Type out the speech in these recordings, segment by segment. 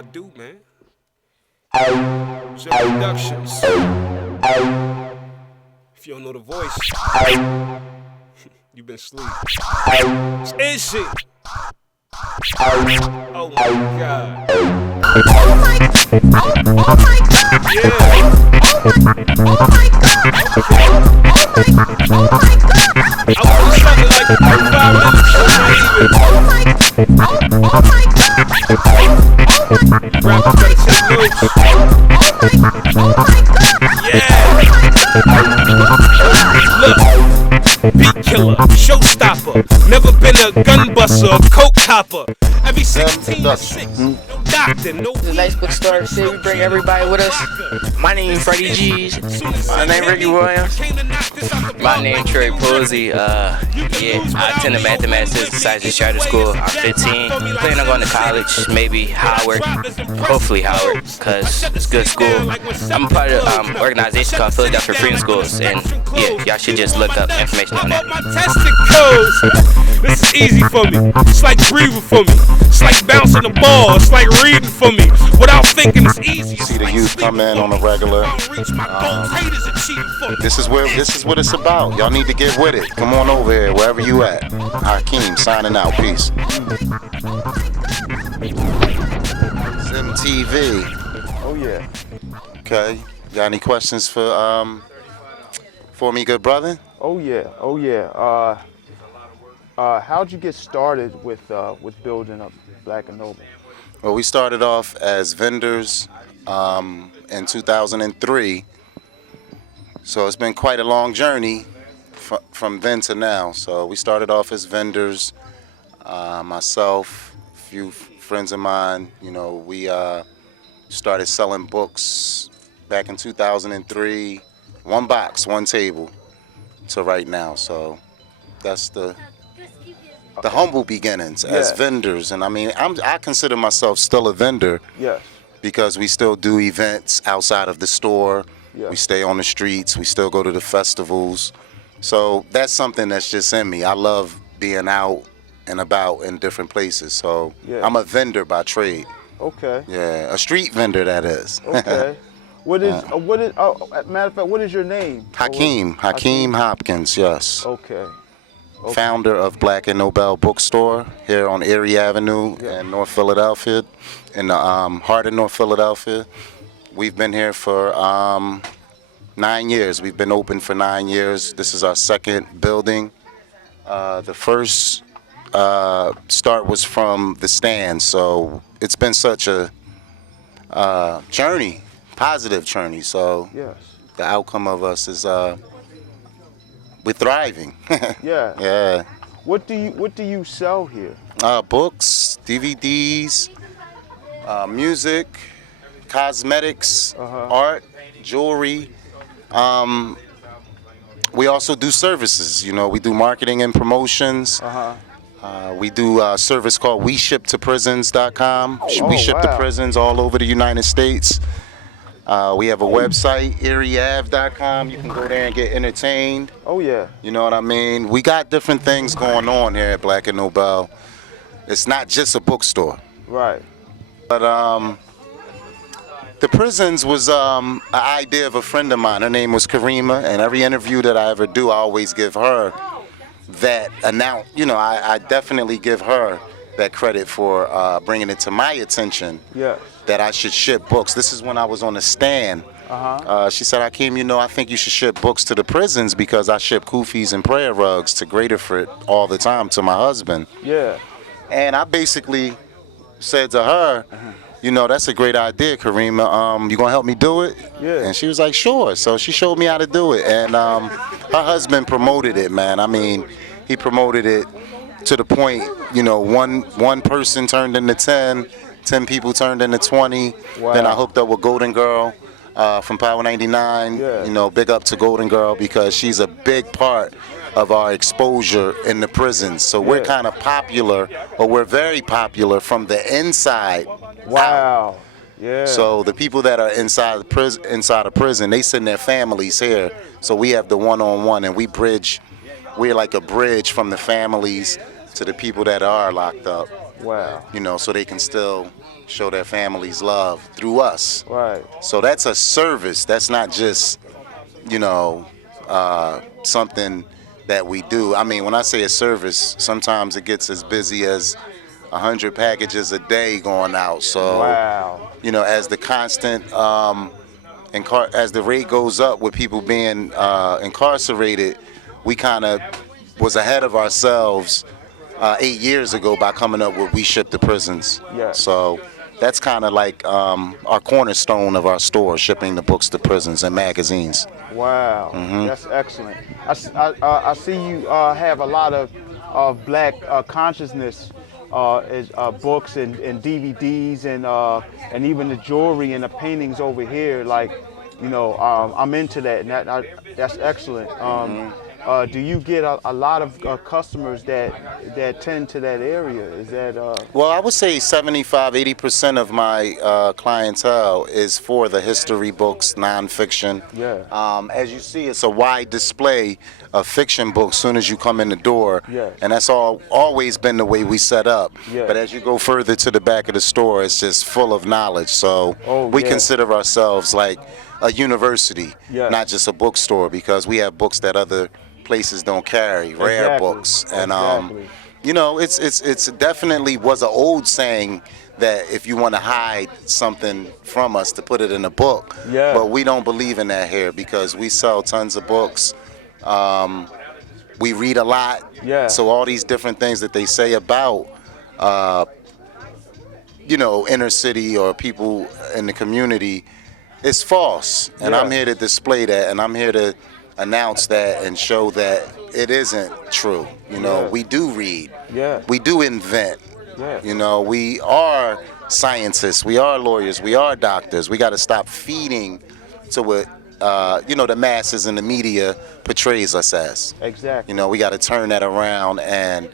I do, man. ZIM Productions. If you don't know the voice, you been asleep. It's Izzy. Oh my God. Oh my God. Yeah. Oh my God. Oh my God. I want to start it like 5 minutes, so not even. Oh my God. Oh my God. Rappers gotta take notes. Oh my God. Yeah. Look, beat killer, showstopper. Never been a gun buster, a coke copper. Every 16 to 6. No doctor, no It's a nice bookstore. Shit, we bring everybody with us. My name is Freddie G's. My name Ricky Williams. My name Trey Posey. I attended Mathematics Science Charter School. I'm 15. Planning on going to college, maybe Howard. Hopefully Howard, cause it's a good school. I'm a part of an organization called Philadelphia Freedom Schools, and yeah, y'all should just look up information on that. My testicles. This is easy for me. It's like breathing for me. It's like bouncing the ball. It's like reading for me. Without thinking, it's easy. See the youth come in on a regular. This is what it's about. Y'all need to get with it. Come on over here, wherever you at. Hakeem signing out. Peace. ZIM TV. Oh yeah. Okay. Got any questions for me, good brother? Oh yeah. How'd you get started with building up Black and Noble? Well, we started off as vendors in 2003. So it's been quite a long journey from then to now. So we started off as vendors. Myself, a few friends of mine, we started selling books back in 2003. One box, one table to right now. So that's the humble beginnings as vendors. And I mean, I consider myself still a vendor. Yes. Because we still do events outside of the store. Yeah. We stay on the streets. We still go to the festivals. So that's something that's just in me. I love being out and about in different places. So I'm a vendor by trade. Okay. Yeah, a street vendor, that is. Okay. Matter of fact, what is your name? Hakeem Hopkins, yes. Okay. Founder of Black and Nobel bookstore here on Erie Avenue in North Philadelphia, in the heart of North Philadelphia. We've been here for 9 years. We've been open for 9 years. This is our second building. The first start was from the stand, so it's been such a journey, positive journey. So the outcome of us is we're thriving. Yeah. Yeah. What do you sell here? Books, DVDs, music, cosmetics, art, jewelry. We also do services. We do marketing and promotions. We do a service called WeShipToPrisons.com. We ship to prisons all over the United States. We have a website, erieav.com. You can go there and get entertained. Oh, yeah. You know what I mean? We got different things going on here at Black and Nobel. It's not just a bookstore. Right. But the prisons was an idea of a friend of mine. Her name was Karima, and every interview that I ever do, I always give her that I definitely give her that credit for bringing it to my attention. Yeah. That I should ship books. This is when I was on the stand. She said, Hakeem, I think you should ship books to the prisons because I ship kufis and prayer rugs to Greaterford all the time to my husband. Yeah. And I basically said to her, that's a great idea, Karima. You gonna help me do it? Yeah. And she was like, sure. So she showed me how to do it. And her husband promoted it, man. I mean, he promoted it to the point, one person turned into 10 people turned into 20. Wow. Then I hooked up with Golden Girl from Power 99. Yeah. Big up to Golden Girl because she's a big part of our exposure in the prisons. So we're kind of popular, or we're very popular from the inside. Wow. Yeah. So the people that are inside the prison, they send their families here. So we have the one-on-one, and we're like a bridge from the families to the people that are locked up. Wow. So they can still show their families love through us. Right. So that's a service. That's not just, something that we do. I mean, when I say a service, sometimes it gets as busy as 100 packages a day going out. So, Wow. as the constant, as the rate goes up with people being incarcerated, we kind of was ahead of ourselves 8 years ago by coming up with We Ship to Prisons. Yeah. So that's kind of like our cornerstone of our store, shipping the books to prisons and magazines. Wow, that's excellent. I see you have a lot of black consciousness books and DVDs and even the jewelry and the paintings over here. Like, I'm into that, and that's excellent. Do you get a lot of customers that tend to that area? Is that Well, I would say 75-80% of my clientele is for the history books, nonfiction. Yeah. As you see, it's a wide display of fiction books soon as you come in the door. Yes. And that's always been the way we set up. Yeah. But as you go further to the back of the store, it's just full of knowledge. So we consider ourselves like a university, not just a bookstore, because we have books that other places don't carry, rare books. And it's definitely was an old saying that if you want to hide something from us, to put it in a book. Yeah. But we don't believe in that here, because we sell tons of books. We read a lot. Yeah. So all these different things that they say about inner city or people in the community, it's false. And I'm here to display that, and I'm here to announce that and show that it isn't true. We do read. Yeah. We do invent. Yeah. We are scientists. We are lawyers. We are doctors. We got to stop feeding to what the masses and the media portrays us as. Exactly. We got to turn that around and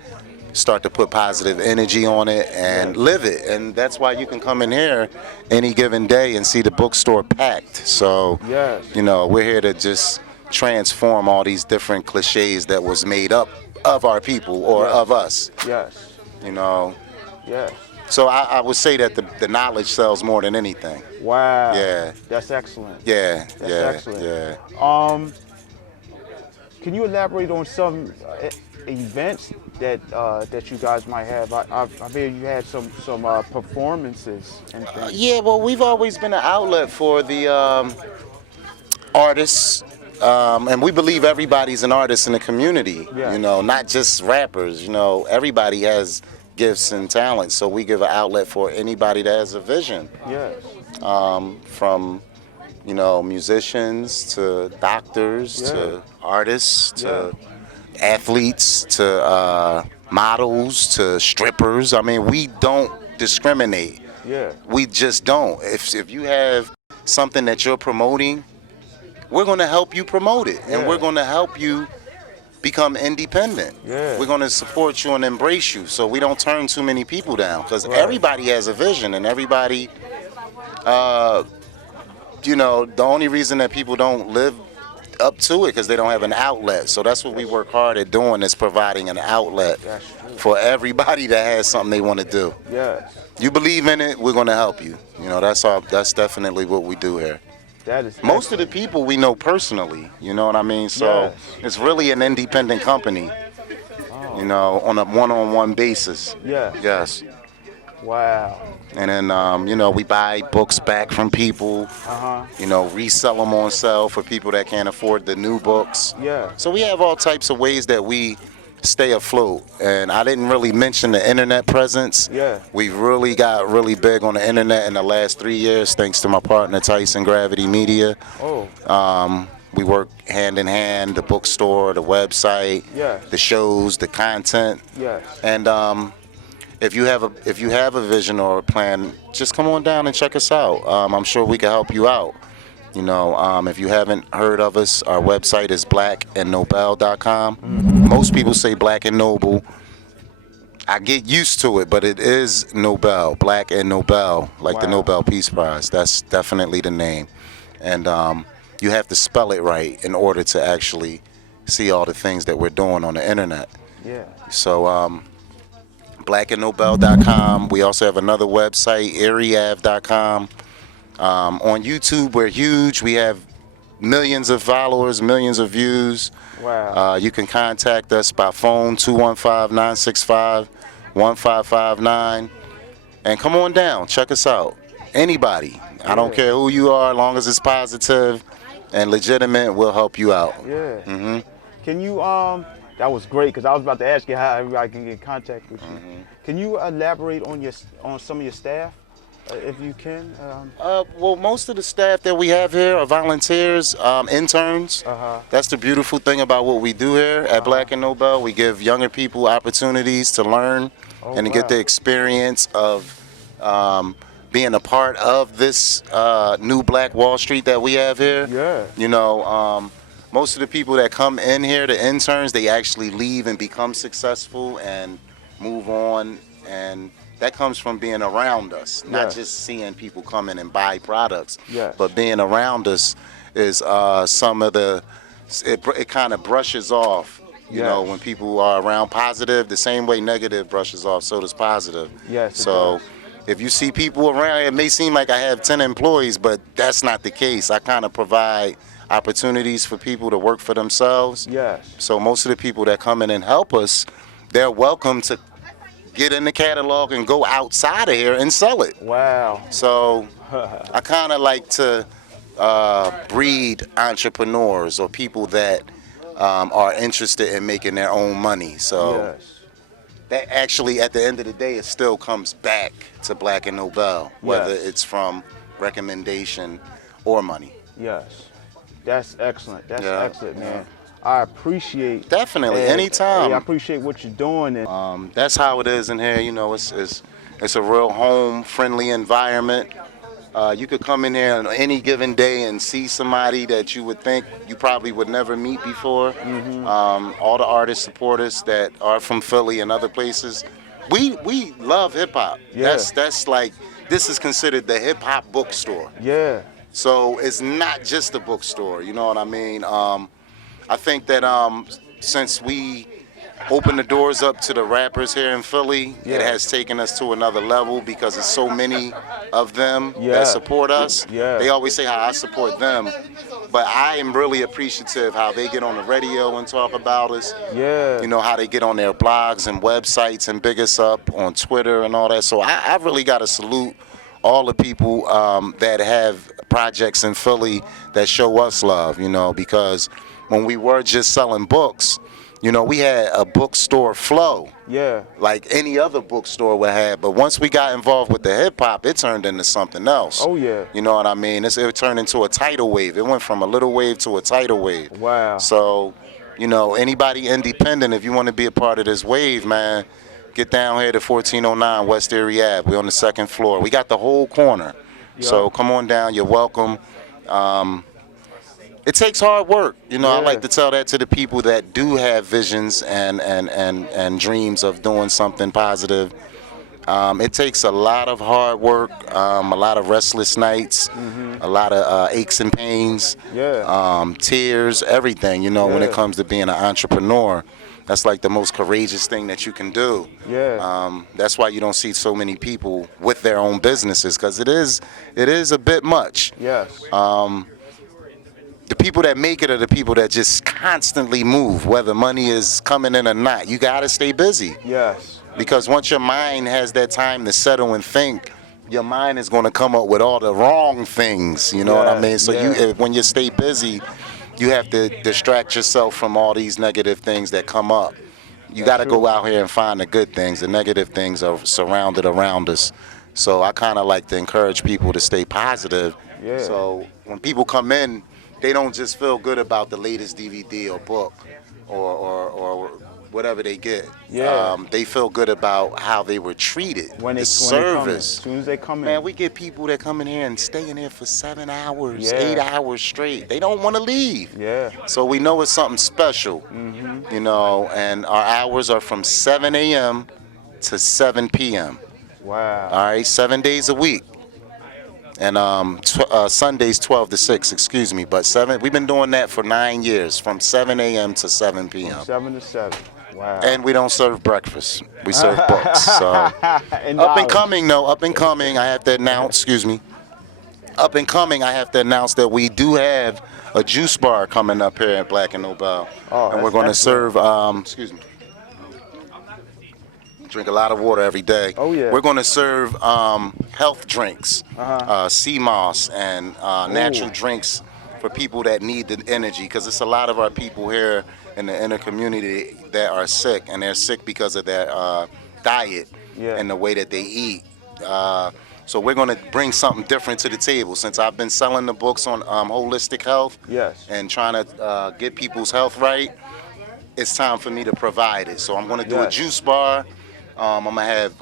start to put positive energy on it and live it. And that's why you can come in here any given day and see the bookstore packed. So, we're here to just transform all these different cliches that was made up of our people or of us. Yes. Yes. So I would say that the knowledge sells more than anything. Wow. Yeah. That's excellent. Yeah. That's excellent. Yeah. Can you elaborate on some events that you guys might have? I hear you had some performances and things. Yeah. Well, we've always been an outlet for the artists. And we believe everybody's an artist in the community, not just rappers. Everybody has gifts and talents, so we give an outlet for anybody that has a vision. Yes. From musicians to doctors to artists to athletes to models to strippers. I mean, we don't discriminate. Yeah. We just don't. If you have something that you're promoting, we're going to help you promote it, and we're going to help you become independent. Yeah. We're going to support you and embrace you, so we don't turn too many people down, because everybody has a vision, and everybody, the only reason that people don't live up to it because they don't have an outlet. So that's what we work hard at doing, is providing an outlet for everybody that has something they want to do. Yes. You believe in it, we're going to help you. That's definitely what we do here. That is most of the people we know personally, you know what I mean? So it's really an independent company, on a one-on-one basis. Yeah. Yes. Wow. And then, we buy books back from people, resell them on sale for people that can't afford the new books. Yeah. So we have all types of ways that we stay afloat. And I didn't really mention the internet presence. Yeah. We've really got really big on the internet in the last 3 years, thanks to my partner Tyson Gravity Media. Oh. We work hand in hand, the bookstore, the website, the shows, the content. Yes. And if you have a vision or a plan, just come on down and check us out. I'm sure we can help you out. If you haven't heard of us, our website is blackandnobel.com. Most people say Black and Noble. I get used to it, but it is Nobel, Black and Nobel, like the Nobel Peace Prize. That's definitely the name. And you have to spell it right in order to actually see all the things that we're doing on the internet. Yeah. So blackandnobel.com. We also have another website, erieav.com. On YouTube, we're huge. We have millions of followers, millions of views. Wow. You can contact us by phone, 215-965-1559. And come on down, check us out. Anybody. I don't care who you are, as long as it's positive and legitimate, we'll help you out. Yeah. Mm-hmm. Can you, that was great, because I was about to ask you how everybody can get in contact with you. Mm-hmm. Can you elaborate on some of your staff, if you can? Well, most of the staff that we have here are volunteers, interns. That's the beautiful thing about what we do here at Black and Nobel. We give younger people opportunities to learn and to get the experience of being a part of this new Black Wall Street that we have here. Yeah. You know, most of the people that come in here, the interns, they actually leave and become successful and move on, and that comes from being around us, not just seeing people come in and buy products, but being around us is some of the, it kind of brushes off. You know, when people are around positive, the same way negative brushes off, so does positive. Yes. So if you see people around, it may seem like I have 10 employees, but that's not the case. I kind of provide opportunities for people to work for themselves. Yes. So most of the people that come in and help us, they're welcome to get in the catalog and go outside of here and sell it. Wow. So I kind of like to breed entrepreneurs or people that are interested in making their own money. So that actually, at the end of the day, it still comes back to Black and Nobel, whether it's from recommendation or money. Yes. That's excellent. That's excellent, man. I appreciate. Definitely, anytime. I appreciate what you're doing. And that's how it is in here. You know, it's a real home-friendly environment. You could come in here on any given day and see somebody that you would think you probably would never meet before. All the artists support us that are from Philly and other places. We love hip-hop. That's like, this is considered the hip-hop bookstore. Yeah. So it's not just a bookstore, you know what I mean? I think that since we opened the doors up to the rappers here in Philly, it has taken us to another level because there's so many of them that support us. They always say how I support them, but I am really appreciative how they get on the radio and talk about us. You know, how they get on their blogs and websites and big us up on Twitter and all that. So I really got to salute all the people that have projects in Philly that show us love, you know, because when we were just selling books, you know, we had a bookstore flow. Like any other bookstore would have. But once we got involved with the hip hop, it turned into something else. You know what I mean? It turned into a tidal wave. It went from a little wave to a tidal wave. Wow. So, you know, anybody independent, if you want to be a part of this wave, man, get down here to 1409 West Erie Ave. We're on the second floor. We got the whole corner. So come on down. You're welcome. It takes hard work. You know, I like to tell that to the people that do have visions and dreams of doing something positive. It takes a lot of hard work, a lot of restless nights, a lot of aches and pains, tears, everything, you know, when it comes to being an entrepreneur. That's like the most courageous thing that you can do. That's why you don't see so many people with their own businesses, because it is a bit much. The people that make it are the people that just constantly move, whether money is coming in or not. You got to stay busy. Because once your mind has that time to settle and think, your mind is going to come up with all the wrong things. You know what I mean? So when you stay busy, you have to distract yourself from all these negative things that come up. You got to go out here and find the good things. The negative things are surrounded around us. So I kind of like to encourage people to stay positive. So when people come in, they don't just feel good about the latest DVD or book or whatever they get. They feel good about how they were treated. The service. As soon as they come in. Man, we get people that come in here and stay in here for 7 hours, 8 hours straight. They don't want to leave. So we know it's something special, you know, and our hours are from 7 a.m. to 7 p.m. Wow. All right, 7 days a week. And Sundays 12 to 6, excuse me. But we've been doing that for 9 years, from 7 a.m. to 7 p.m. From 7 to 7. Wow. And we don't serve breakfast. We serve books. So And up and knowledge. coming, no, up and coming. I have to announce. Excuse me. Up and coming, I have to announce that we do have a juice bar coming up here at Black and Nobel, Oh, and we're that's going to excellent. serve. Excuse me. Drink a lot of water every day. Oh, yeah. We're going to serve health drinks, sea moss, and natural drinks for people that need the energy. Because it's a lot of our people here in the inner community that are sick, and they're sick because of their diet and the way that they eat. So we're going to bring something different to the table. Since I've been selling the books on holistic health and trying to get people's health right, it's time for me to provide it. So I'm going to do a juice bar. I'm going to have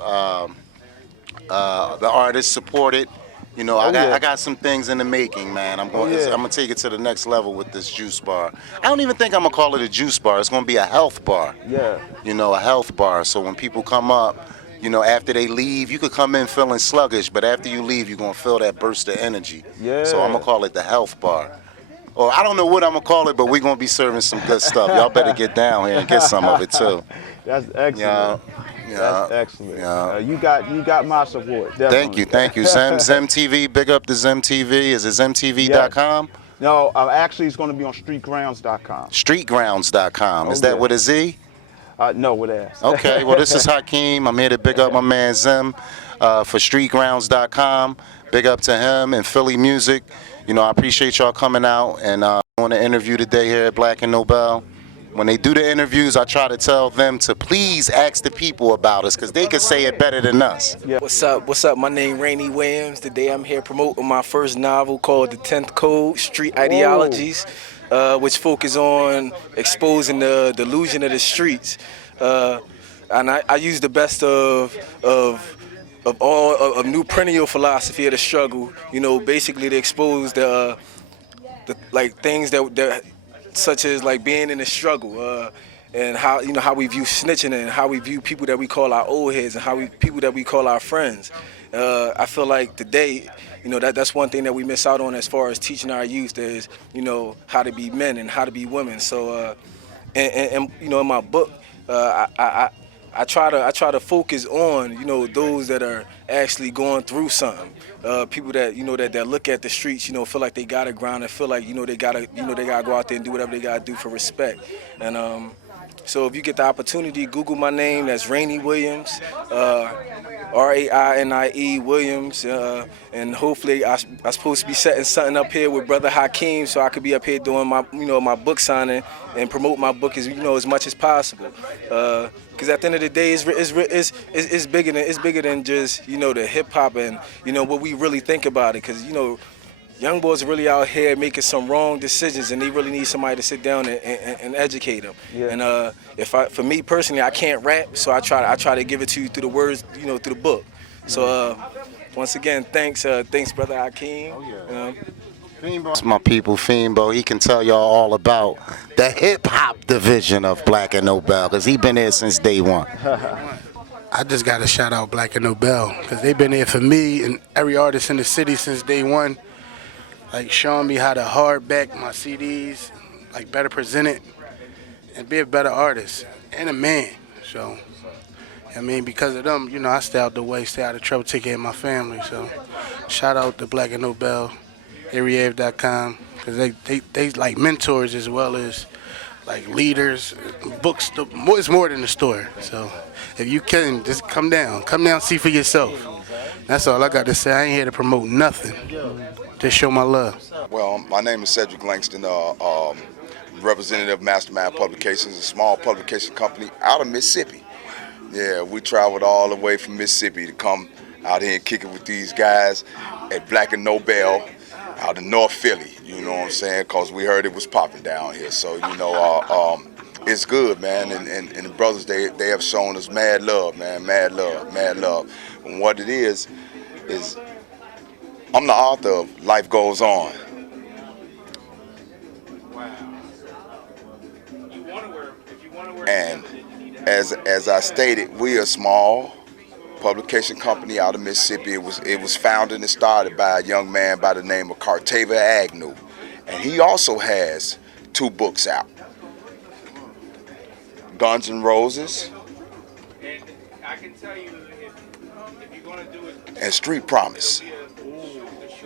the artists support it. You know, I got some things in the making, man. I'm going to take it to the next level with this juice bar. I don't even think I'm going to call it a juice bar. It's going to be a health bar. Yeah. You know, a health bar. So when people come up, you know, after they leave, you could come in feeling sluggish, but after you leave, you're going to feel that burst of energy. Yeah. So I'm going to call it the health bar. Or I don't know what I'm going to call it, but we're going to be serving some good stuff. Y'all better get down here and get some of it, too. That's excellent. That's excellent. Yeah. You got my support. Definitely. Thank you. ZIM TV, big up to ZIM TV. Is it ZIMTV.com? No, actually, it's going to be on streetgrounds.com. Streetgrounds.com. Is that with a Z? No, with S. Okay, well, this is Hakeem. I'm here to big up my man Zim for streetgrounds.com. Big up to him and Philly Music. You know, I appreciate y'all coming out and doing the interview today here at Black and Nobel. When they do the interviews, I try to tell them to please ask the people about us because they can say it better than us. Yeah. What's up? My name Rainey Williams. Today I'm here promoting my first novel called The 10th Code, Street Ideologies, which focus on exposing the delusion of the streets. And I use the best of all of new perennial philosophy of the struggle, you know, basically to expose the like things that such as like being in the struggle, and how, you know, how we view snitching and how we view people that we call our old heads and how people that we call our friends. I feel like today, you know, that's one thing that we miss out on as far as teaching our youth is, you know, how to be men and how to be women. So, and you know, in my book, I try to focus on, you know, those that are actually going through something. People that, you know, that look at the streets, you know, feel like they gotta grind and feel like, you know, they gotta go out there and do whatever they gotta do for respect. And so if you get the opportunity, Google my name. That's Rainey Williams, Raini Williams, and hopefully I'm supposed to be setting something up here with Brother Hakeem, so I could be up here doing my, you know, my book signing and promote my book as, you know, as much as possible. Because at the end of the day, it's bigger than just, you know, the hip hop and, you know, what we really think about it. Because, you know, young boys are really out here making some wrong decisions, and they really need somebody to sit down and educate them. Yeah. And for me personally, I can't rap, so I try to give it to you through the words, you know, through the book. So once again, thanks, Brother Hakeem. That's my people, Fiendbo. He can tell y'all all about the hip-hop division of Black and Nobel, because he been there since day one. I just got to shout out Black and Nobel, because they've been there for me and every artist in the city since day one, like showing me how to hardback my CDs, like better present it, and be a better artist, and a man. So, I mean, because of them, you know, I stay out the way, stay out of trouble, take care of my family. So, shout out to Black and Nobel. Ariev.com, because they like mentors as well as like leaders, books. It's more than the store. So if you can, just come down, see for yourself. That's all I got to say. I ain't here to promote nothing. Just show my love. Well, my name is Cedric Langston, representative of Mastermind Publications, a small publication company out of Mississippi. Yeah, we traveled all the way from Mississippi to come out here and kick it with these guys at Black and Nobel out in North Philly, you know what I'm saying, because we heard it was popping down here. So, you know, it's good, man, and the brothers, they have shown us mad love, man, mad love. And what it is I'm the author of Life Goes On. And as I stated, we are small publication company out of Mississippi. It was founded and started by a young man by the name of Cartavia Agnew, and he also has 2 books out. Guns N' Roses, and Street Promise.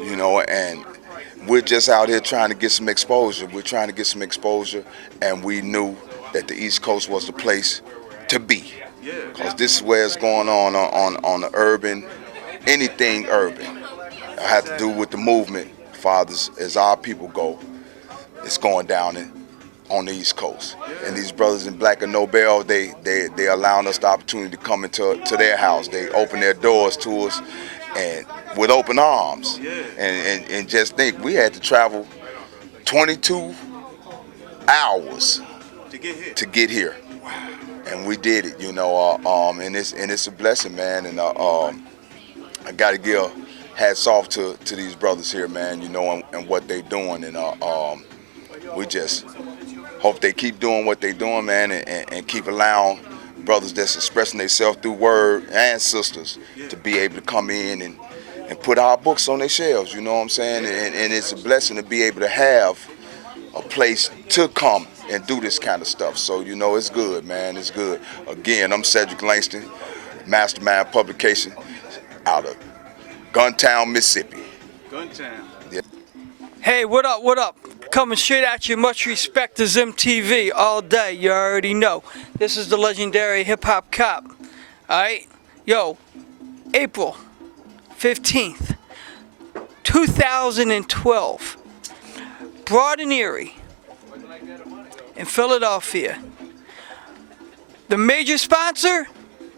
You know, and we're just out here trying to get some exposure. We're trying to get some exposure, and we knew that the East Coast was the place to be. Because this is where it's going on the urban, anything urban. It had to do with the movement, fathers, as our people go. It's going down on the East Coast. And these brothers in Black and Nobel, they allowing us the opportunity to come into their house. They open their doors to us and with open arms. And just think, we had to travel 22 hours to get here. And we did it, you know, and it's a blessing, man. And I got to give hats off to these brothers here, man, you know, and what they're doing. And we just hope they keep doing what they're doing, man, and keep allowing brothers that's expressing themselves through word and sisters to be able to come in and put our books on their shelves, you know what I'm saying? And it's a blessing to be able to have a place to come and do this kind of stuff. So, you know, it's good, man, it's good. Again, I'm Cedric Langston, Mastermind Publication out of Guntown, Mississippi. Guntown. Yeah. Hey, what up, what up? Coming straight at you, much respect to ZIM TV all day, you already know. This is the legendary hip-hop cop, alright? Yo, April 15th, 2012, Broad and Erie, in Philadelphia. The major sponsor,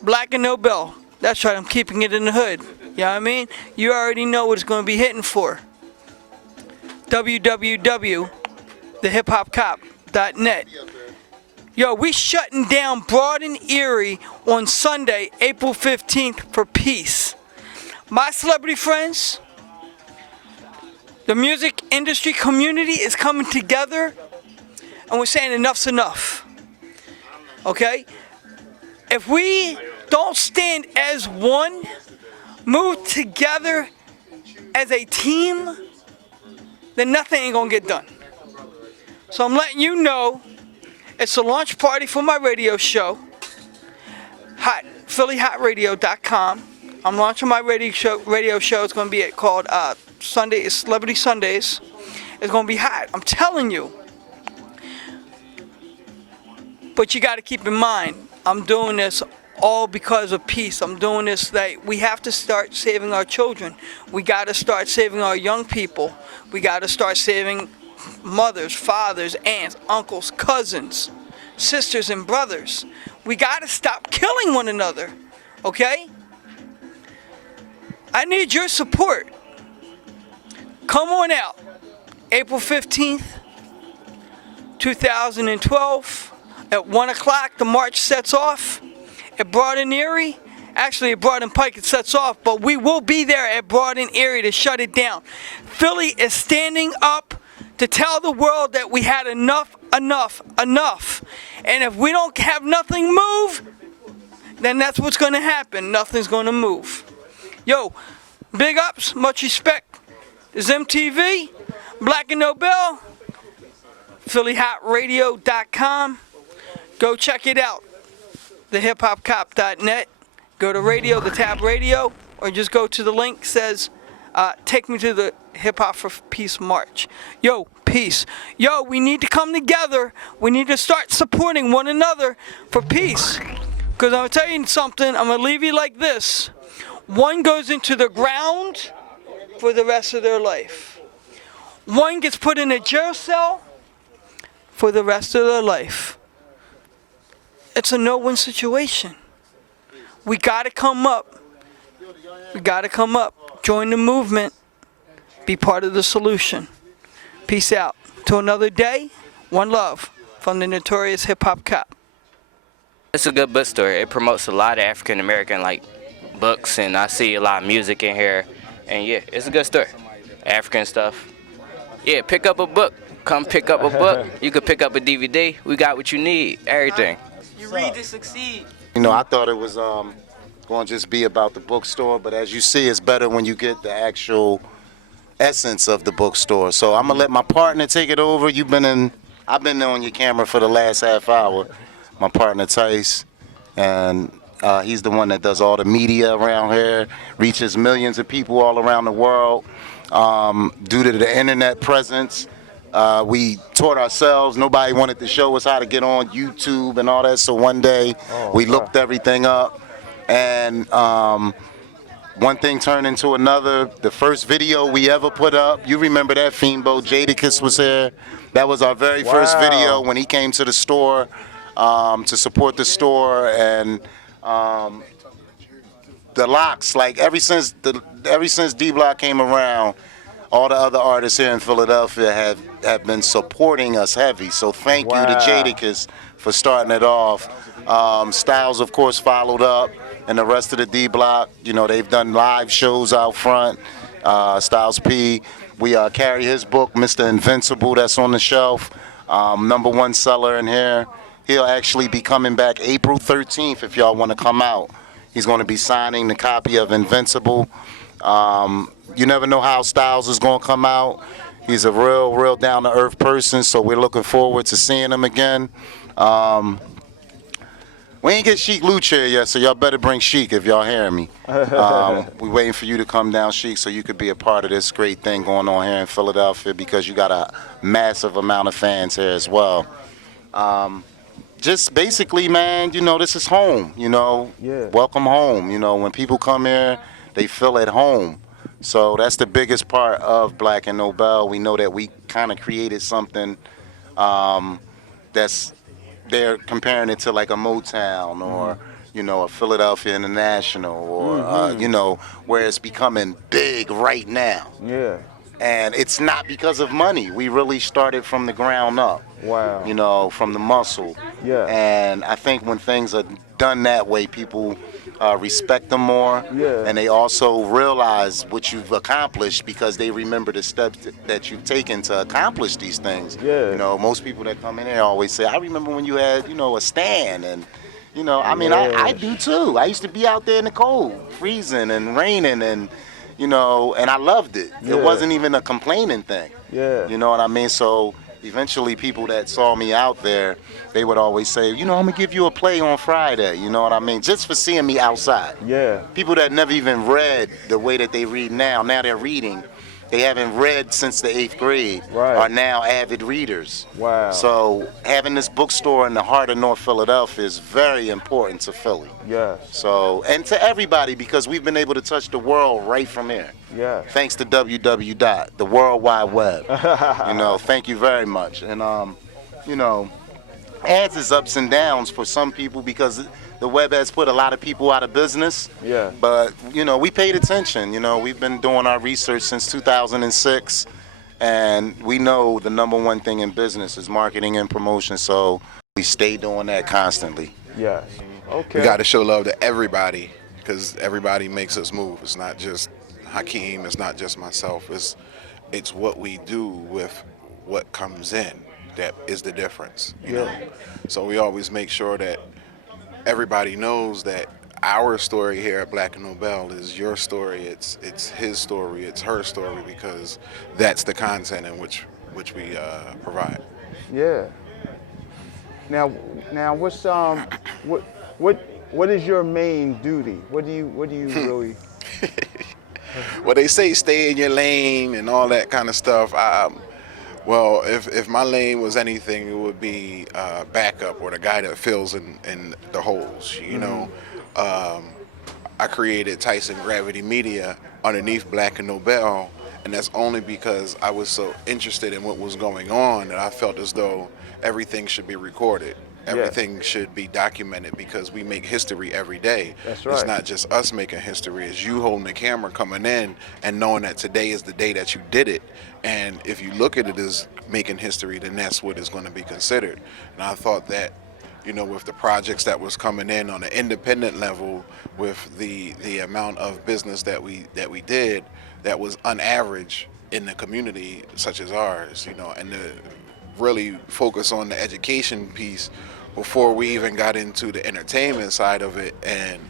Black and Nobel. That's right, I'm keeping it in the hood. You know what I mean? You already know what it's going to be hitting for. www.thehiphopcop.net. Yo, we shutting down Broad and Erie on Sunday, April 15th for peace. My celebrity friends, the music industry community is coming together, and we're saying enough's enough. Okay? If we don't stand as one, move together as a team, then nothing ain't gonna get done. So I'm letting you know, it's a launch party for my radio show, PhillyHotRadio.com. I'm launching my radio show. It's gonna be called Celebrity Sundays. It's gonna be hot, I'm telling you. But you gotta keep in mind, I'm doing this all because of peace. I'm doing this that we have to start saving our children. We got to start saving our young people. We got to start saving mothers, fathers, aunts, uncles, cousins, sisters, and brothers. We got to stop killing one another, okay? I need your support. Come on out. April 15th, 2012, at 1 o'clock, the march sets off. At Broad and Erie, actually at Broad and Pike it sets off, but we will be there at Broad and Erie to shut it down. Philly is standing up to tell the world that we had enough. And if we don't have nothing move, then that's what's going to happen. Nothing's going to move. Yo, big ups, much respect. ZIM TV, Black and Nobel, PhillyHotRadio.com. Go check it out. TheHipHopCop.net. Go to radio, the tab radio, or just go to the link says, take me to the Hip Hop for Peace March. Yo, peace. Yo, we need to come together. We need to start supporting one another for peace. Because I'm going to tell you something. I'm going to leave you like this. One goes into the ground for the rest of their life. One gets put in a jail cell for the rest of their life. It's a no-win situation. We got to come up. We got to come up. Join the movement. Be part of the solution. Peace out. Till another day, one love from the notorious hip-hop cop. It's a good bookstore. It promotes a lot of African-American books, and I see a lot of music in here. And yeah, it's a good store. African stuff. Yeah, pick up a book. Come pick up a book. You could pick up a DVD. We got what you need. Everything. You read to succeed. You know, I thought it was going to just be about the bookstore, but as you see, it's better when you get the actual essence of the bookstore. So I'm going to let my partner take it over. I've been on your camera for the last half hour, my partner Tice, and he's the one that does all the media around here, reaches millions of people all around the world. Due to the internet presence, we taught ourselves. Nobody wanted to show us how to get on YouTube and all that, so one day we looked everything up, and one thing turned into another. The first video we ever put up, you remember that, Fiendbo? Jadakiss was here. That was our very first video when he came to the store to support the store, and the Locks. Like ever since D Block came around, all the other artists here in Philadelphia have been supporting us heavy. So thank you to Jadakiss for starting it off. Styles, of course, followed up, and the rest of the D Block. You know, they've done live shows out front. Styles P. We carry his book, Mr. Invincible, that's on the shelf. #1 seller in here. He'll actually be coming back April 13th if y'all want to come out. He's going to be signing the copy of Invincible. You never know how Styles is going to come out. He's a real down-to-earth person, so we're looking forward to seeing him again. We ain't get Sheik Luch here yet, so y'all better bring Sheik if y'all hearing me. We're waiting for you to come down, Sheik, so you could be a part of this great thing going on here in Philadelphia, because you got a massive amount of fans here as well. Just basically, man, you know, this is home, you know. Welcome home. You know, when people come here, they feel at home. So that's the biggest part of Black and Nobel. We know that we kind of created something that's, they're comparing it to like a Motown or, you know, a Philadelphia International or, you know, where it's becoming big right now. And it's not because of money. We really started from the ground up. You know, from the muscle. And I think when things are done that way, people respect them more. And they also realize what you've accomplished because they remember the steps that you've taken to accomplish these things. You know, most people that come in here always say, I remember when you had, you know, a stand. And, you know, I mean, I do too. I used to be out there in the cold, freezing and raining, and, you know, and I loved it. It wasn't even a complaining thing. You know what I mean? So eventually people that saw me out there, they would always say, you know, I'm going to give you a play on Friday. You know what I mean? Just for seeing me outside. People that never even read the way that they read now they're reading. They haven't read since the 8th grade, are now avid readers. So having this bookstore in the heart of North Philadelphia is very important to Philly. So, and to everybody, because we've been able to touch the world right from here. Thanks to www. The World Wide Web. You know, thank you very much. And, you know, ads is ups and downs for some people because the web has put a lot of people out of business. But, you know, we paid attention. You know, we've been doing our research since 2006, and we know the #1 thing in business is marketing and promotion, so we stay doing that constantly. We got to show love to everybody because everybody makes us move. It's not just Hakeem, it's not just myself. It's what we do with what comes in that is the difference, you know? So we always make sure that everybody knows that our story here at Black and Nobel is your story. It's his story. It's her story, because that's the content in which we provide. Now what's what is your main duty? What do you really? Well, they say stay in your lane and all that kind of stuff. Well, if my lane was anything, it would be backup, or the guy that fills in the holes, you know. I created Tyson Gravity Media underneath Black and Nobel, and that's only because I was so interested in what was going on that I felt as though everything should be recorded. Everything should be documented, because we make history every day. It's not just us making history, it's you holding the camera, coming in and knowing that today is the day that you did it. And if you look at it as making history, then that's what is going to be considered. And I thought that, you know, with the projects that was coming in on an independent level, with the amount of business that we did that was unaverage in the community such as ours, you know, and the really focus on the education piece before we even got into the entertainment side of it. And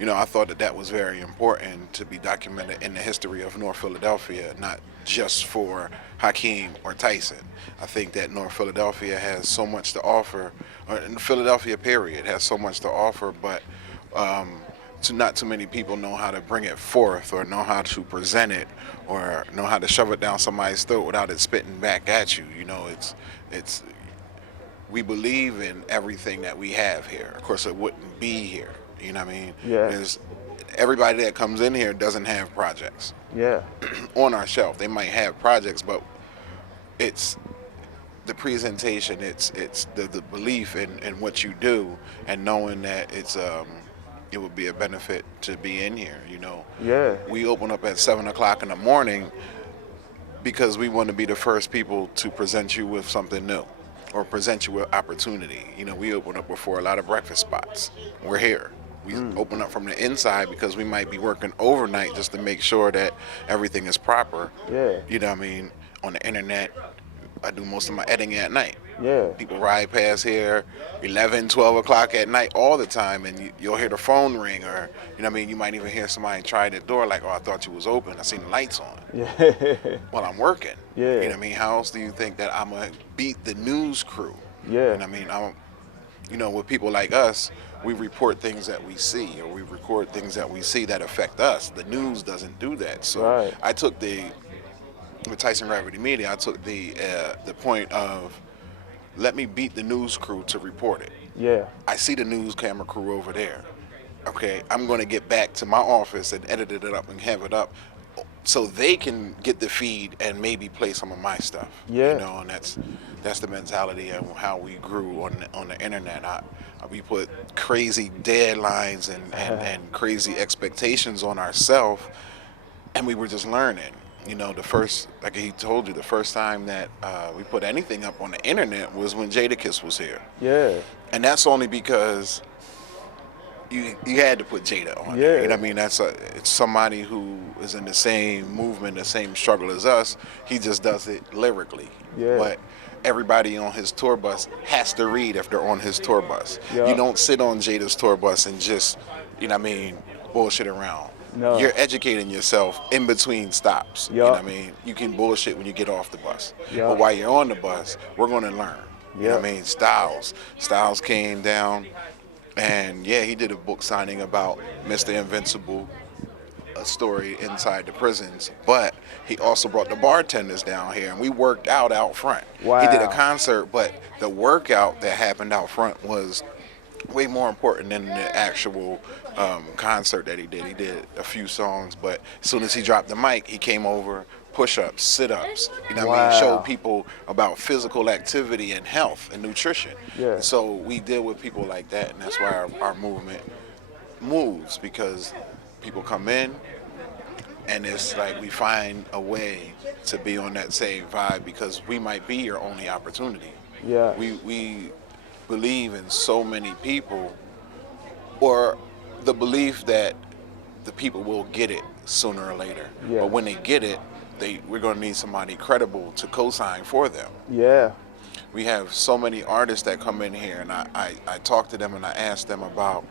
you know, I thought that that was very important to be documented in the history of North Philadelphia, not just for Hakeem or Tyson. I think that North Philadelphia has so much to offer, or Philadelphia period has so much to offer, but not too many people know how to bring it forth, or know how to present it, or know how to shove it down somebody's throat without it spitting back at you. You know, it's we believe in everything that we have here. Of course, it wouldn't be here. You know what I mean? Yeah. There's, everybody that comes in here doesn't have projects. Yeah. On our shelf, they might have projects, but it's the presentation. It's the belief in what you do, and knowing that it would be a benefit to be in here. You know. Yeah. We open up at 7 o'clock in the morning because we want to be the first people to present you with something new, or present you with opportunity. You know, we open up before a lot of breakfast spots. We're here. We open up from the inside because we might be working overnight just to make sure that everything is proper. Yeah. You know what I mean? On the internet, I do most of my editing at night. Yeah. People ride past here 11, 12 o'clock at night all the time, and you'll hear the phone ring, or, you know what I mean, you might even hear somebody try the door like, oh, I thought you was open. I seen the lights on. Yeah. Well, I'm working. Yeah. You know what I mean? How else do you think that I'm going to beat the news crew? Yeah. You know what I mean? You know, with people like us, we report things that we see, or we record things that we see that affect us. The news doesn't do that. So Right. I took with Tyson Gravity Media, I took the point of, let me beat the news crew to report it. Yeah. I see the news camera crew over there. Okay, I'm going to get back to my office and edit it up and have it up so they can get the feed and maybe play some of my stuff. Yeah. You know, and that's the mentality of how we grew on the internet. We put crazy deadlines and crazy expectations on ourselves, and we were just learning. You know, like he told you, the first time that we put anything up on the internet was when Jadakiss was here. Yeah. And that's only because you had to put Jada on Yeah. there. You know what I mean? It's somebody who is in the same movement, the same struggle as us. He just does it lyrically. Yeah. But everybody on his tour bus has to read if they're on his tour bus. Yeah. You don't sit on Jada's tour bus and just, you know what I mean, bullshit around. No. You're educating yourself in between stops. You know what I mean? You can bullshit when you get off the bus. Yeah. But while you're on the bus, we're going to learn. You know what I Yeah. mean? Styles came down, and yeah, he did a book signing about Mr. Invincible, a story inside the prisons, but he also brought the bartenders down here, and we worked out front. Wow. He did a concert, but the workout that happened out front was way more important than the actual concert that he did. He did a few songs, but as soon as he dropped the mic, he came over, push-ups, sit-ups, you know what I mean? Wow. Showed people about physical activity and health and nutrition. Yeah. So we deal with people like that, and that's why our movement moves, because people come in, and it's like we find a way to be on that same vibe, because we might be your only opportunity. Yeah. We believe in so many people, or the belief that the people will get it sooner or later. Yeah. But when they get it, we're going to need somebody credible to co-sign for them. Yeah. We have so many artists that come in here, and I talk to them and I ask them about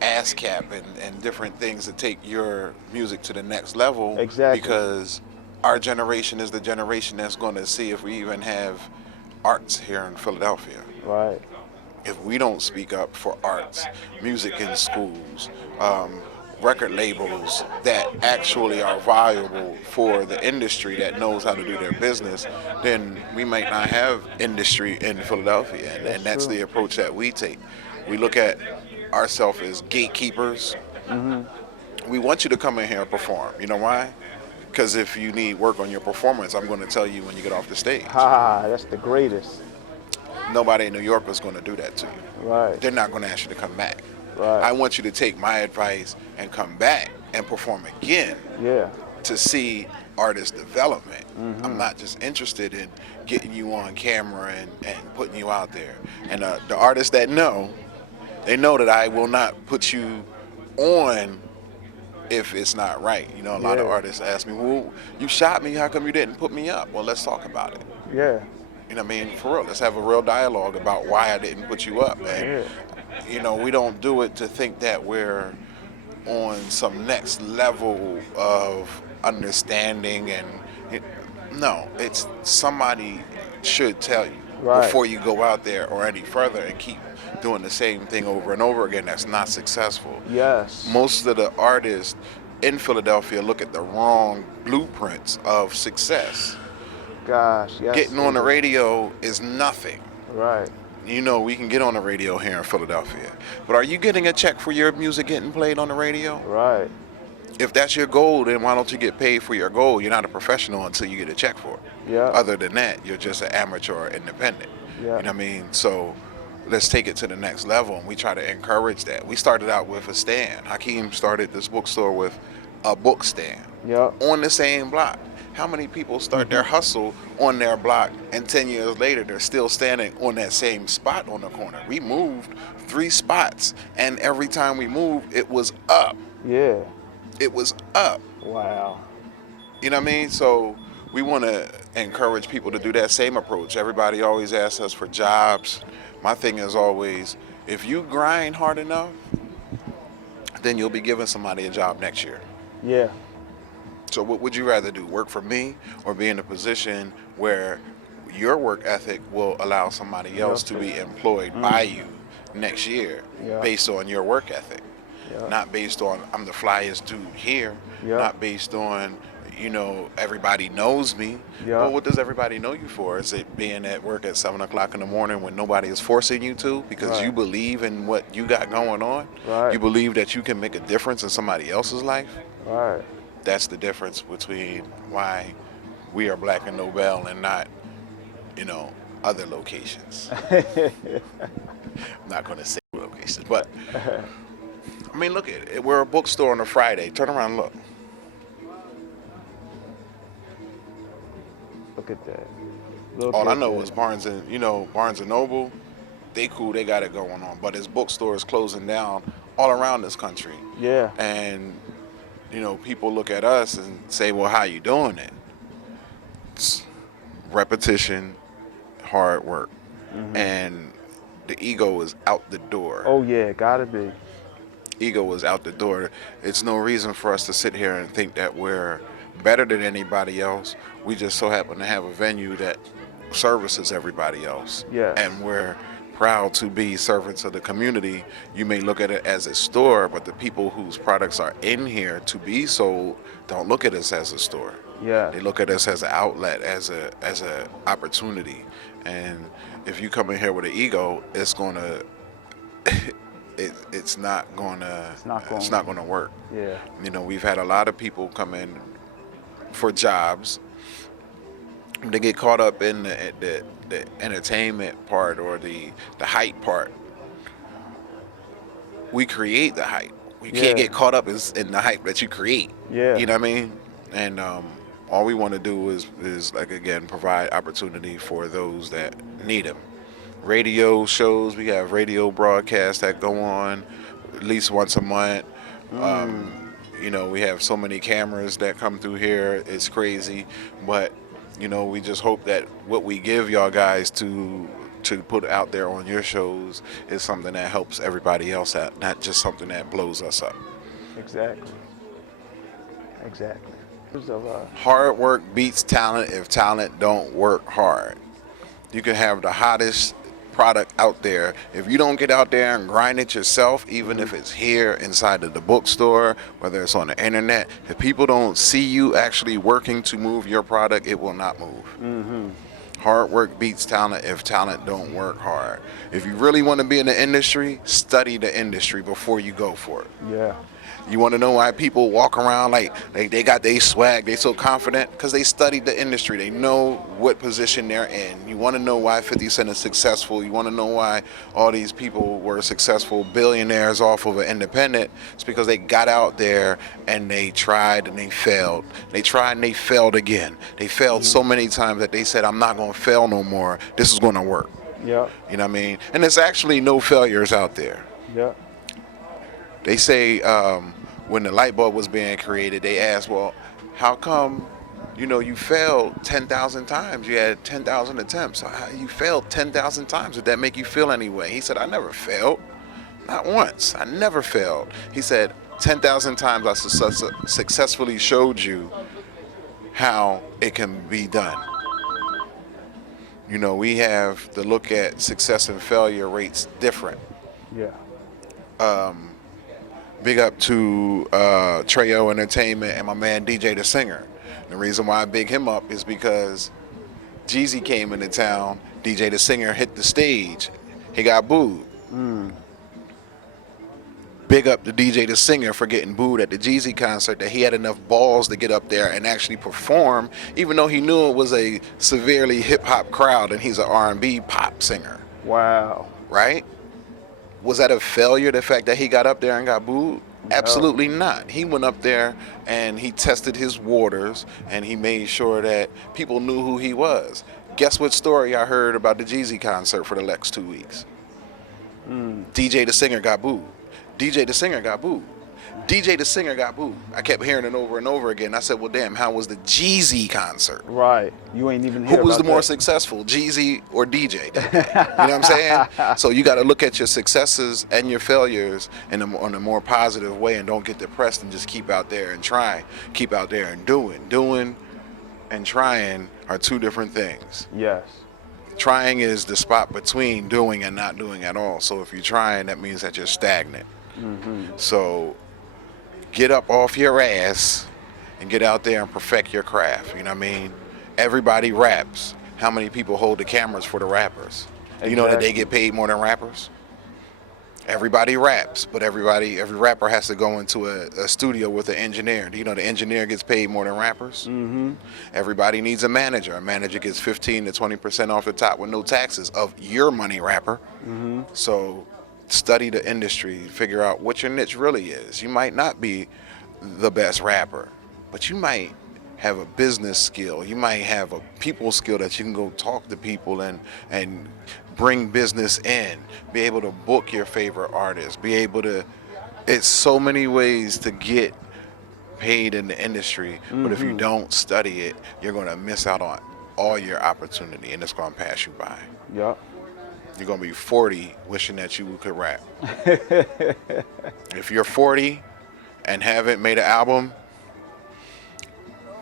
ASCAP and different things to take your music to the next level. Exactly. Because our generation is the generation that's going to see if we even have arts here in Philadelphia. Right. If we don't speak up for arts, music in schools, record labels that actually are viable for the industry that knows how to do their business, then we might not have industry in Philadelphia. And that's the approach that we take. We look at ourselves as gatekeepers. Mm-hmm. We want you to come in here and perform. You know why? Because if you need work on your performance, I'm going to tell you when you get off the stage. That's the greatest. Nobody in New York is going to do that to you. Right. They're not going to ask you to come back. Right. I want you to take my advice and come back and perform again. Yeah. To see artist development. Mm-hmm. I'm not just interested in getting you on camera and putting you out there. And the artists that know, they know that I will not put you on if it's not right. You know, a lot of artists ask me, well, you shot me, how come you didn't put me up? Well, let's talk about it. Yeah. You know what I mean? For real, let's have a real dialogue about why I didn't put you up. And, you know, we don't do it to think that we're on some next level of understanding no, it's somebody should tell you before you go out there or any further and keep doing the same thing over and over again that's not successful. Yes. Most of the artists in Philadelphia look at the wrong blueprints of success. Gosh, yes. Getting on the radio is nothing. Right. You know, we can get on the radio here in Philadelphia, but are you getting a check for your music getting played on the radio? Right. If that's your goal, then why don't you get paid for your goal? You're not a professional until you get a check for it. Yeah. Other than that, you're just an amateur or independent. Yeah. You know what I mean? So let's take it to the next level, and we try to encourage that. We started out with a stand. Hakeem started this bookstore with a book stand on the same block. How many people start their hustle on their block, and 10 years later, they're still standing on that same spot on the corner? We moved 3 spots, and every time we moved, it was up. Yeah. It was up. Wow. You know what I mean? So we want to encourage people to do that same approach. Everybody always asks us for jobs. My thing is always, if you grind hard enough, then you'll be giving somebody a job next year. Yeah. So what would you rather do, work for me or be in a position where your work ethic will allow somebody else to be employed by you next year based on your work ethic? Not based on, I'm the flyest dude here, not based on, you know, everybody knows me. Well, what does everybody know you for? Is it being at work at 7 o'clock in the morning when nobody is forcing you to because you believe in what you got going on? You believe that you can make a difference in somebody else's life? Right. That's the difference between why we are Black and Nobel and not, you know, other locations. I'm not going to say locations, but I mean, look at it. We're a bookstore on a Friday. Turn around and look. Look at that. All I know is Barnes and Noble, they cool, they got it going on. But there's bookstores closing down all around this country. Yeah. And, you know, people look at us and say, well, how you doing it? It's repetition, hard work. And the ego is out the door. Oh, yeah, gotta be. Ego is out the door. It's no reason for us to sit here and think that we're better than anybody else. We just so happen to have a venue that services everybody else. Yeah. And we're proud to be servants of the community. You may look at it as a store, but the people whose products are in here to be sold don't look at us as a store. Yeah. They look at us as an outlet, as a opportunity. And if you come in here with an ego, it's gonna it's not gonna work. Yeah. You know, we've had a lot of people come in for jobs. They get caught up in the entertainment part or the hype part. We create the hype. We can't get caught up in the hype that you create. Yeah. You know what I mean? And all we want to do is like, again, provide opportunity for those that need them. Radio shows, we have radio broadcasts that go on at least once a month. You know, we have so many cameras that come through here, it's crazy. But, you know, we just hope that what we give y'all guys to put out there on your shows is something that helps everybody else out, not just something that blows us up. Exactly. Exactly. Hard work beats talent if talent don't work hard. You can have the hottest product out there. If you don't get out there and grind it yourself, even if it's here inside of the bookstore, whether it's on the internet, if people don't see you actually working to move your product, it will not move. Hard work beats talent if talent don't work hard. If you really want to be in the industry, study the industry before you go for it. Yeah. You want to know why people walk around like they got their swag, they so confident? Because they studied the industry. They know what position they're in. You want to know why 50 Cent is successful. You want to know why all these people were successful billionaires off of an independent. It's because they got out there and they tried and they failed. They tried and they failed again. They failed so many times that they said, I'm not going to fail no more. This is going to work. Yeah. You know what I mean? And there's actually no failures out there. Yeah. They say when the light bulb was being created, they asked, well, how come, you know, you failed 10,000 times? You had 10,000 attempts. So you failed 10,000 times. Did that make you feel any way? He said, I never failed. Not once. I never failed. He said, 10,000 times I successfully showed you how it can be done. You know, we have to look at success and failure rates different. Yeah. Big up to Treyo Entertainment and my man DJ the Singer. The reason why I big him up is because Jeezy came into town, DJ the Singer hit the stage, he got booed. Big up to DJ the Singer for getting booed at the Jeezy concert, that he had enough balls to get up there and actually perform, even though he knew it was a severely hip-hop crowd and he's an R&B pop singer. Wow. Right? Was that a failure, the fact that he got up there and got booed? Absolutely not. He went up there and he tested his waters and he made sure that people knew who he was. Guess what story I heard about the Jeezy concert for the next 2 weeks? DJ the Singer got booed. DJ the Singer got booed. DJ the Singer got booed. I kept hearing it over and over again. I said, well, damn, how was the Jeezy concert? Right. You ain't even hear Who was about the more that. successful, Jeezy or DJ? You know what I'm saying? So you got to look at your successes and your failures in on a more positive way, and don't get depressed and just keep out there and try. Keep out there and doing. Doing and trying are two different things. Yes. Trying is the spot between doing and not doing at all. So if you're trying, that means that you're stagnant. So get up off your ass and get out there and perfect your craft. You know what I mean? Everybody raps. How many people hold the cameras for the rappers? Exactly. You know that they get paid more than rappers? Everybody raps, but every rapper has to go into a studio with an engineer. Do you know the engineer gets paid more than rappers? Everybody needs a manager. A manager gets 15 to 20% off the top with no taxes of your money, rapper. So study the industry, figure out what your niche really is. You might not be the best rapper, but you might have a business skill. You might have a people skill that you can go talk to people and bring business in, be able to book your favorite artists, be able to, it's so many ways to get paid in the industry, but if you don't study it, you're going to miss out on all your opportunity and it's going to pass you by. Yep. You're going to be 40 wishing that you could rap. If you're 40 and haven't made an album,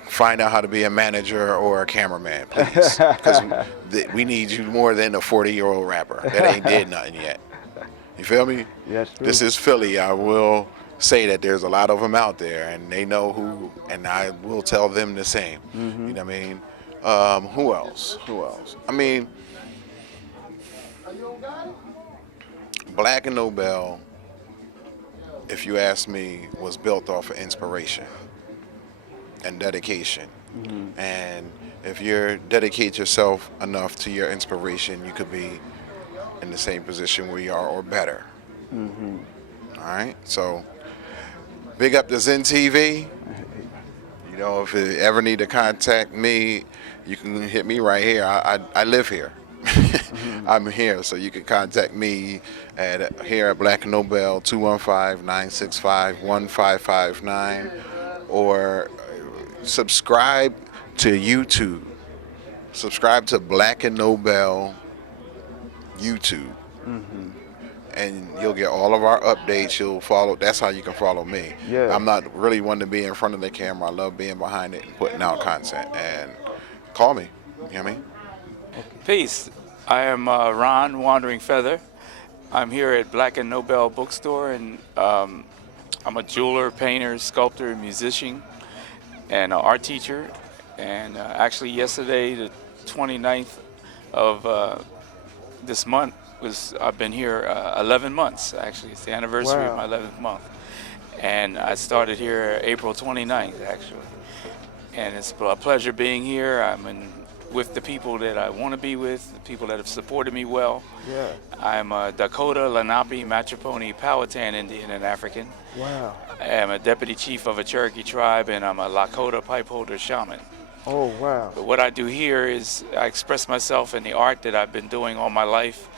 find out how to be a manager or a cameraman, please. Because we need you more than a 40-year-old rapper that ain't did nothing yet. You feel me? Yes, true. This is Philly. I will say that there's a lot of them out there, and they know who, and I will tell them the same. You know what I mean? Who else? Who else? I mean, Black and Nobel, if you ask me, was built off of inspiration and dedication. And if you dedicate yourself enough to your inspiration, you could be in the same position where you are or better. All right, so big up to ZIM TV. You know, if you ever need to contact me, you can hit me right here. I live here. I'm here, so you can contact me here at Black and Nobel, 215-965-1559, or subscribe to YouTube. Subscribe to Black and Nobel YouTube. And you'll get all of our updates. You'll follow. That's how you can follow me. Yeah. I'm not really one to be in front of the camera. I love being behind it and putting out content. And call me. You hear me? Peace. I am Ron Wandering Feather. I'm here at Black and Nobel Bookstore, and I'm a jeweler, painter, sculptor, musician, and an art teacher. And actually yesterday, the 29th of this month, I've been here 11 months, actually. It's the anniversary of my 11th month. And I started here April 29th, actually. And it's a pleasure being here. I'm with the people that I want to be with, the people that have supported me well. Yeah. I'm a Dakota, Lenape, Machaponi, Powhatan Indian and African. Wow. I am a deputy chief of a Cherokee tribe, and I'm a Lakota pipeholder shaman. Oh, wow. But what I do here is I express myself in the art that I've been doing all my life.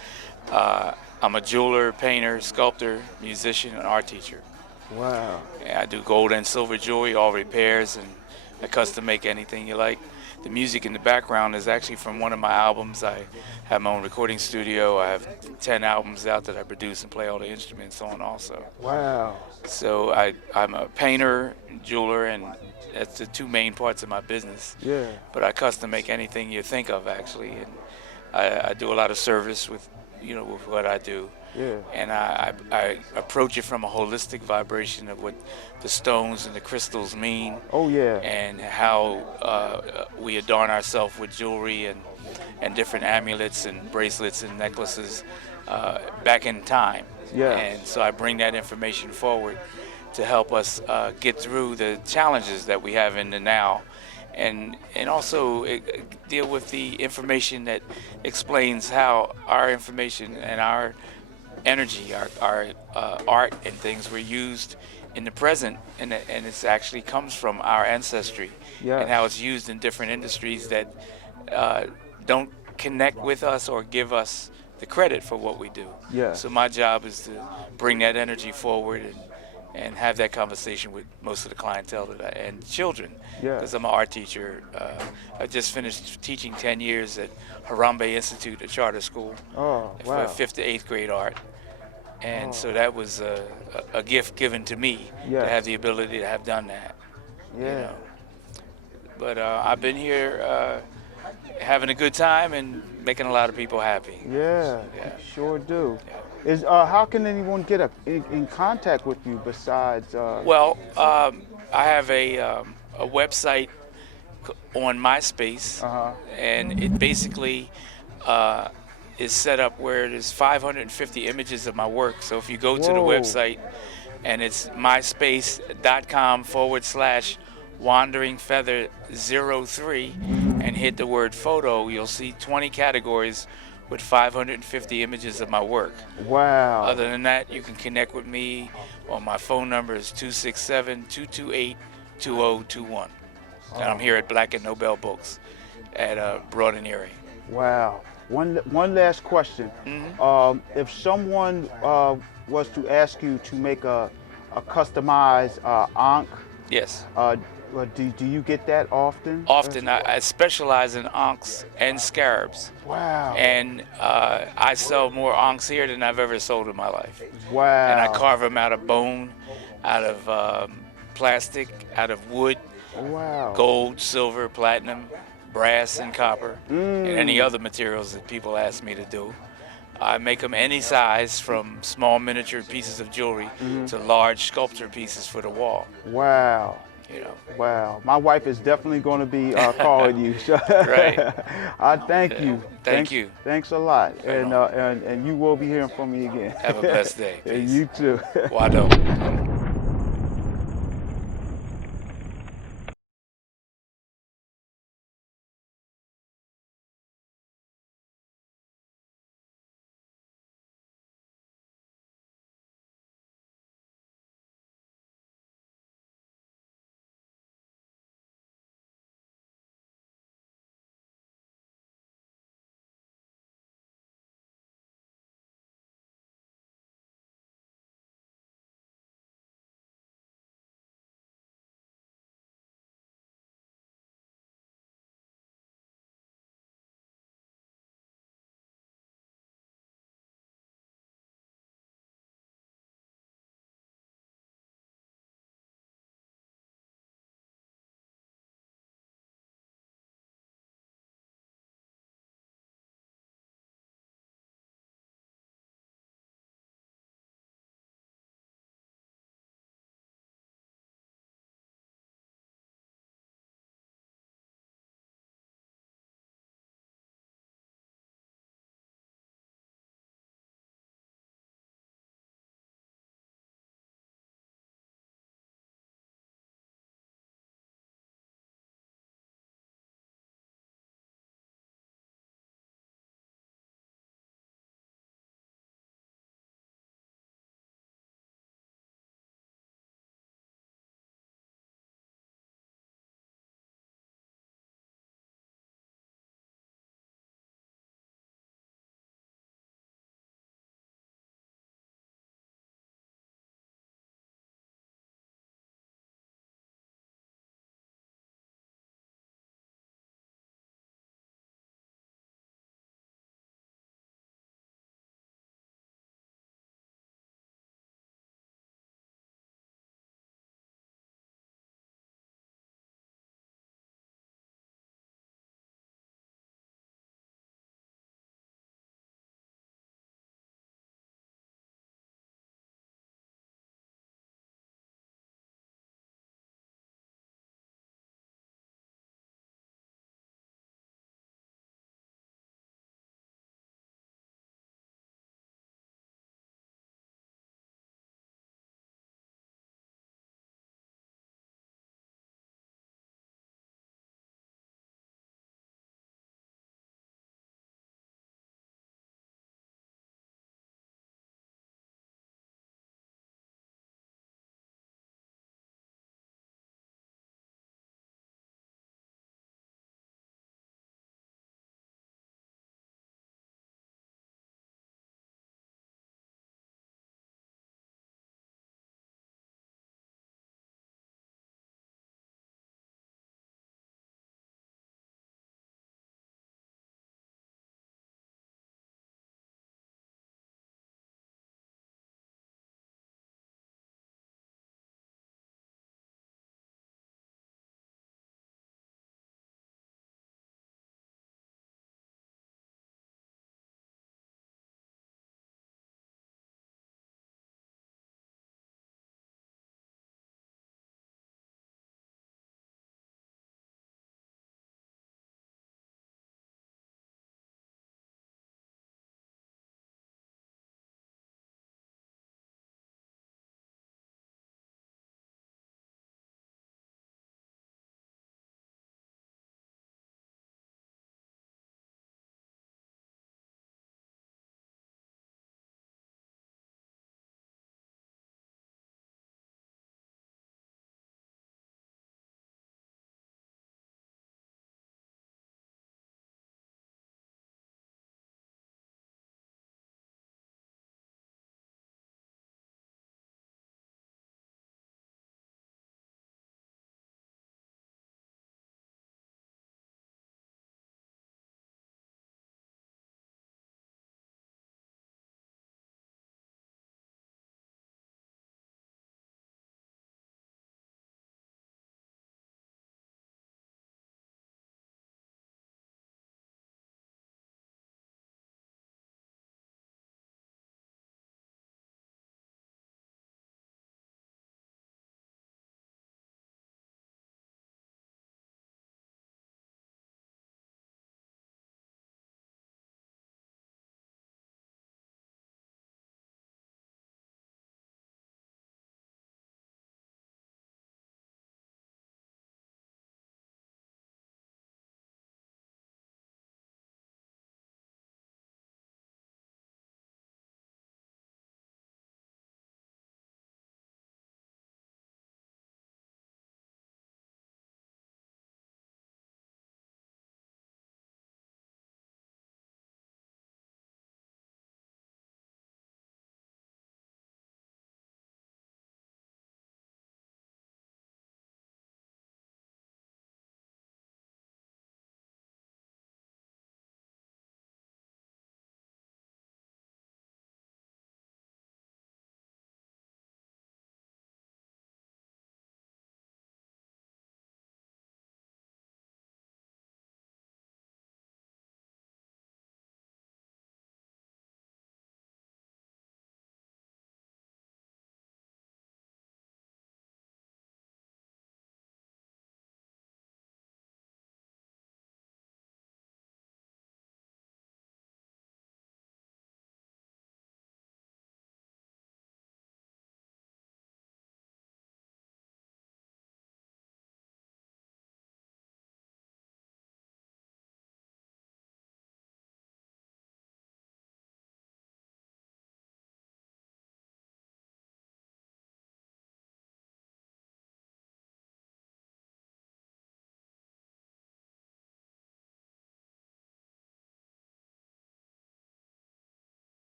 I'm a jeweler, painter, sculptor, musician, and art teacher. Wow. And I do gold and silver jewelry, all repairs, and I custom make anything you like. the music in the background is actually from one of my albums. I have my own recording studio. I have 10 albums out that I produce and play all the instruments on also. Wow. So I'm a painter, jeweler, and that's the two main parts of my business. Yeah. But I custom make anything you think of, actually, and I do a lot of service with, with what I do. Yeah. And I approach it from a holistic vibration of what the stones and the crystals mean. Oh yeah. And how we adorn ourselves with jewelry and different amulets and bracelets and necklaces back in time. Yeah. And so I bring that information forward to help us get through the challenges that we have in the now, and also deal with the information that explains how our information and our energy, our art and things were used in the present, and it actually comes from our ancestry. Yes. And how it's used in different industries that don't connect with us or give us the credit for what we do. Yeah. So my job is to bring that energy forward and have that conversation with most of the clientele and children. Yeah. Because I'm an art teacher. I just finished teaching 10 years at Harambe Institute, a charter school. Oh, wow. For 5th to 8th grade art. And so that was a gift given to me Yes. to have the ability to have done that. Yeah. But I've been here having a good time and making a lot of people happy. Yeah. Yeah. Sure do. Is how can anyone get in contact with you besides? Well, I have a website on MySpace, and it basically is set up where there's 550 images of my work. So if you go to the Whoa. website, and it's myspace.com/wanderingfeather03 and hit the word photo, you'll see 20 categories with 550 images of my work. Wow. Other than that, you can connect with me on my phone number is 267-228-2021. And I'm here at Black and Nobel Books at Broad and Erie. Wow. One last question. If someone was to ask you to make a customized ankh, Yes. Do you get that often? Often. I specialize in ankhs and scarabs. Wow. And I sell more ankhs here than I've ever sold in my life. Wow. And I carve them out of bone, out of plastic, out of wood, Wow. gold, silver, platinum, brass, and copper, and any other materials that people ask me to do. I make them any size, from small miniature pieces of jewelry to large sculpture pieces for the wall. Wow. Wow. My wife is definitely going to be calling you. Right. I thank you. Thank you. Thanks a lot. And you will be hearing from me again. Have a blessed day. And you too. Wado.